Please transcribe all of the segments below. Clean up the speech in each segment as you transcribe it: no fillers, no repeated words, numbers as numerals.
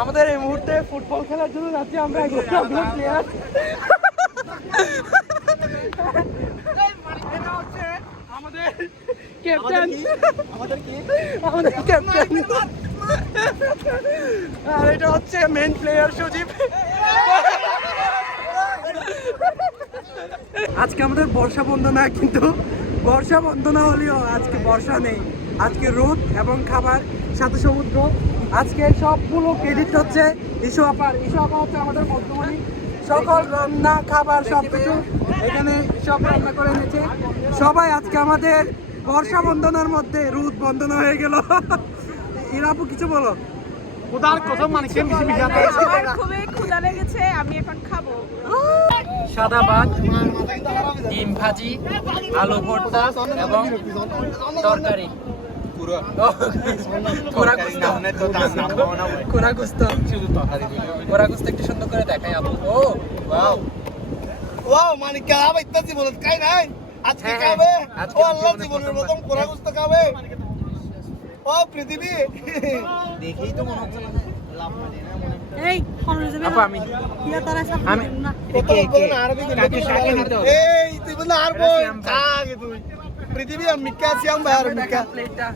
আমাদের এই মুহূর্তে ফুটবল খেলার জন্য যাচ্ছি আমরা প্লেয়ার। এটা হচ্ছে আমাদের ক্যাপ্টেন, আমাদের ক্যাপ্টেন, আর এটা হচ্ছে মেইন প্লেয়ার সজীব। আজকে আমাদের বর্ষা বন্দনা, কিন্তু বর্ষা বন্দনা হলেও আজকে বর্ষা নেই, আজকে রোদ এবং খাবার সাথে সমুদ্র। আজকে সবগুলো ক্রেডিট হচ্ছে ইস্যু আপার। ইস্যু আপা হচ্ছে আমাদের মধ্যমণি, সকল রান্না খাবার সব কিছু এখানে সব রান্না করে এনেছে। সবাই আজকে আমাদের বর্ষা বন্দনার মধ্যে রোদ বন্দনা হয়ে গেল। ইরাপু কিছু বলো। খুবই ক্ষুধা লেগেছে, আমি এখন খাবো। সাদা ভাত, ডিম ভাজি, আলু ভর্তা এবং তরকারি। কোরা গুস্ত একটু সুন্দর করে দেখাই আপু। ও ওয়াও ওয়াও, মানে কাবা ইত্যাদি বলত কাই নাই আজকে খাবে। ও আল্লাহ জীবনের প্রথম কোরা গুস্ত খাবে। ও পৃথিবী দেখেই তো মনে হচ্ছে এই আপু আমি এই তুই বল আর বল আগে তুই পৃথিবী আমি মিক্কা সিয়াম বাহার মিক্কা প্লেটটা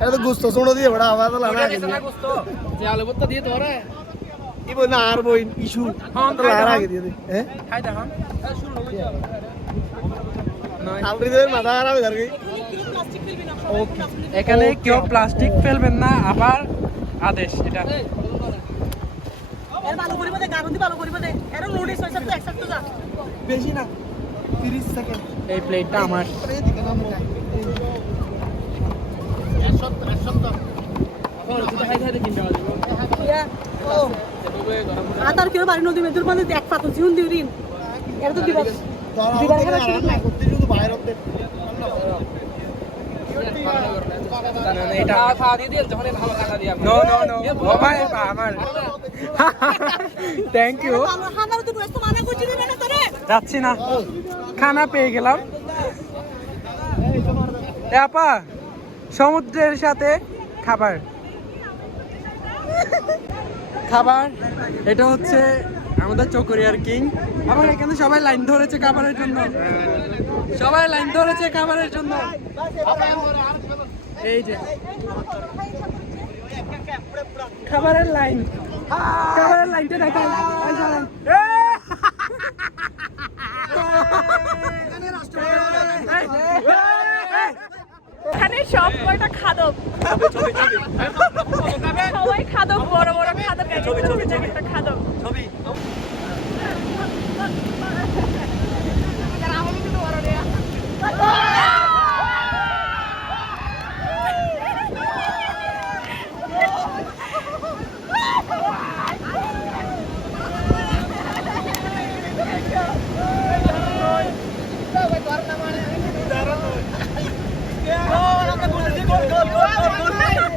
এটা তো গুস্ত সোড়ো দিয়ে বড় আওয়াজ লাগা ওটা দিছ না গুস্ত যে আলু ভর্তা দিয়ে তোরে ই বল না আর বই ইস্যু তো লাগা আগে দিয়ে দে হ্যাঁ খাই দেখুন আলরিদের মাথা খারাপ হয়ে গেল। এখানে কেউ প্লাস্টিক ফেলবেন না, আবার আদেশ এটা। ভালো করিব দে, গারুন্দি ভালো করিব দে। এর লোডিস হইছে তো একসাথে তো যা। বেশি না 30 সেকেন্ড। এই প্লেটটা আমার। আতার কেউ বাড়ি নদী মেদুর মানে এক পাতো জিউন দিউরিন এর তো দিবা দিবা খেলা শুরু নাই। শুধু বাইরে হতে এটা খাওয়া দিয়ে দিল যখন ভালো কাটা দিয়া। নো নো নো বাবাই আমার। Thank you. খাবার তো রয়েছে মানা করছি দিবে না তোরে। যাচ্ছি না, খানা পেয়ে গেলাম। আপা সমুদ্রের সাথে খাবার খাবার এটা হচ্ছে আমাদের চকরিয়ার কিং। আবার এখানে সবাই লাইন ধরেছে খাবারের জন্য, সবাই লাইন ধরেছে খাবারের জন্য। এই যে খাবারের লাইন, খাবারের লাইনটা দেখান। এখানে সব কয়টা খাদক, সবাই খাদক, বড় বড় খাদক, একটা খাদক।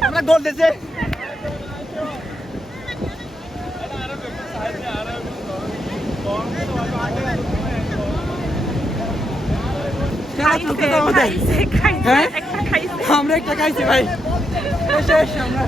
আমরা গোল দিয়েছে। আমরা একটা খাইছি ভাই, শেষ আমরা।